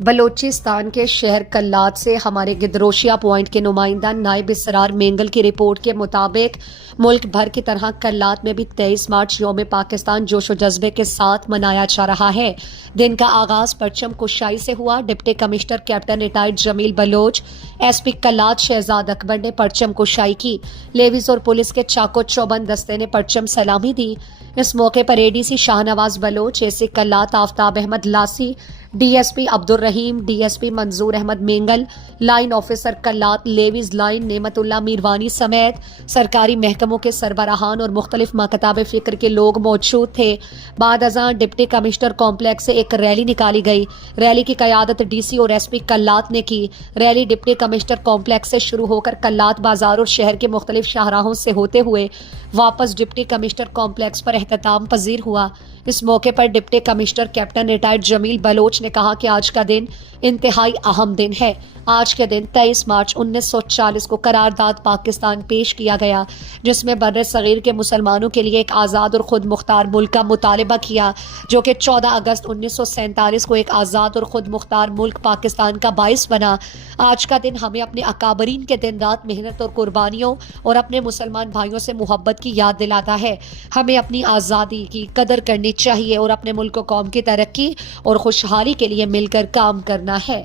بلوچستان کے شہر کلات سے ہمارے گدروشیا پوائنٹ کے نمائندہ نائب اسرار مینگل کی رپورٹ کے مطابق ملک بھر کی طرح کلات میں بھی 23 مارچ یوم پاکستان جوش و جذبے کے ساتھ منایا جا رہا ہے۔ دن کا آغاز پرچم کشائی سے ہوا۔ ڈپٹی کمشنر کیپٹن ریٹائرڈ جمیل بلوچ، ایس پی کلات شہزاد اکبر نے پرچم کشائی کی۔ لیویز اور پولیس کے چاقو چوبند دستے نے پرچم سلامی دی۔ اس موقع پر A D C Shah Nawaz Baloch, A C Kalat Aftab Ahmed Lasi, D S P Abdul Rahim, D S P Manzoor Ahmed Mengal, line officer Kalat levies line Naimatullah میروانی سمیت سرکاری محکموں کے سربراہان اور مختلف مکاتب فکر کے لوگ موجود تھے۔ بعد ازاں ڈپٹی کمشنر کمپلیکس سے ایک ریلی نکالی گئی۔ ریلی کی قیادت ڈی سی اور ایس پی کلات نے کی۔ ریلی ڈپٹی کمشنر کمپلیکس سے شروع ہو کر کلات بازار اور شہر کے مختلف شاہراہوں سے ہوتے ہوئے واپس ڈپٹی کمشنر کمپلیکس پر اختتام پذیر ہوا۔ اس موقع پر ڈپٹی کمشنر کیپٹن ریٹائرڈ جمیل بلوچ نے کہا کہ آج کا دن انتہائی اہم دن ہے۔ آج کے دن 23 مارچ 1940 کو قرارداد پاکستان پیش کیا گیا، جس میں بر صغیر کے مسلمانوں کے لیے ایک آزاد اور خود مختار ملک کا مطالبہ کیا، جو کہ 14 اگست 1947 کو ایک آزاد اور خود مختار ملک پاکستان کا باعث بنا۔ آج کا دن ہمیں اپنے اکابرین کے دن رات محنت اور قربانیوں اور اپنے مسلمان بھائیوں سے محبت کی یاد دلاتا ہے۔ ہمیں اپنی آزادی کی قدر کرنی چاہیے اور اپنے ملک و قوم کی ترقی اور خوشحالی کے لیے مل کر کام کرنا ہے۔